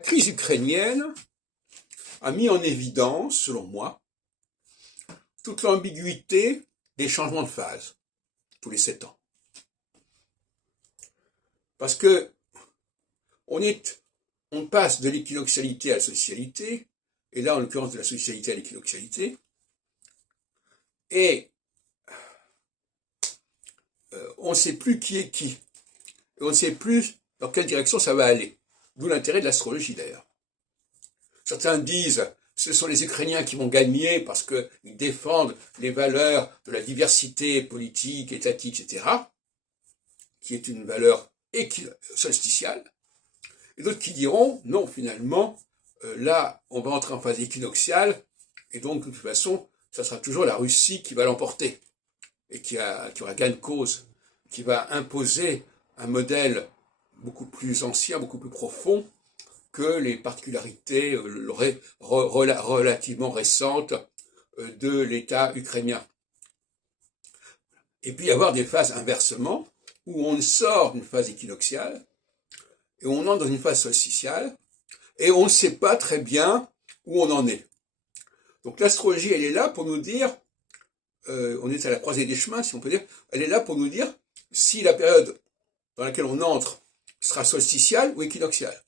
La crise ukrainienne a mis en évidence, selon moi, toute l'ambiguïté des changements de phase tous les 7 ans. Parce que on passe de l'équinoxialité à la solstitialité, et là en l'occurrence de la solstitialité à l'équinoxialité, et on ne sait plus qui est qui, et on ne sait plus dans quelle direction ça va aller. D'où l'intérêt de l'astrologie d'ailleurs. Certains disent ce sont les Ukrainiens qui vont gagner parce qu'ils défendent les valeurs de la diversité politique, étatique, etc., qui est une valeur solstitiale. Et d'autres qui diront non, finalement, là, on va entrer en phase équinoxiale, et donc de toute façon, ça sera toujours la Russie qui va l'emporter, et qui aura gain de cause, qui va imposer un modèle beaucoup plus ancien, beaucoup plus profond, que les particularités relativement récentes de l'État ukrainien. Et puis y avoir des phases inversement, où on sort d'une phase équinoxiale, et on entre dans une phase solstitiale, et on ne sait pas très bien où on en est. Donc l'astrologie, elle est là pour nous dire, on est à la croisée des chemins, si on peut dire, elle est là pour nous dire si la période dans laquelle on entre sera solstitiale ou équinoxiale.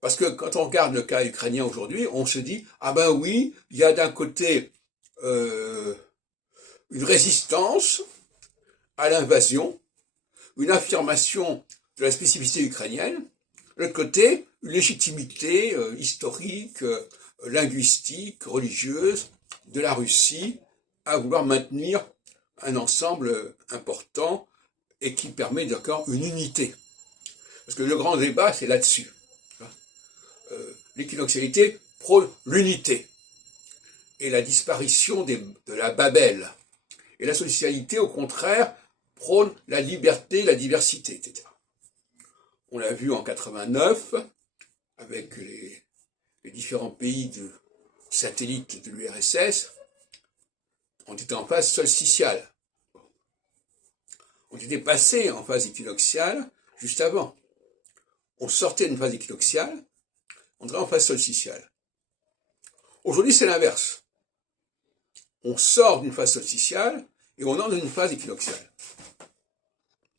Parce que quand on regarde le cas ukrainien aujourd'hui, on se dit, ah ben oui, il y a d'un côté une résistance à l'invasion, une affirmation de la spécificité ukrainienne, de l'autre côté, une légitimité historique, linguistique, religieuse de la Russie à vouloir maintenir un ensemble important et qui permet d'accord une unité. Parce que le grand débat, c'est là-dessus. L'équinoxialité prône l'unité et la disparition de la Babel. Et la solstitialité, au contraire, prône la liberté, la diversité, etc. On l'a vu en 89, avec les différents pays satellites de l'URSS, on était en phase solstitiale. On était passé en phase équinoxiale juste avant. On sortait d'une phase équinoxiale, on entrait en phase solstitiale. Aujourd'hui, c'est l'inverse. On sort d'une phase solstitiale et on entre dans une phase équinoxiale.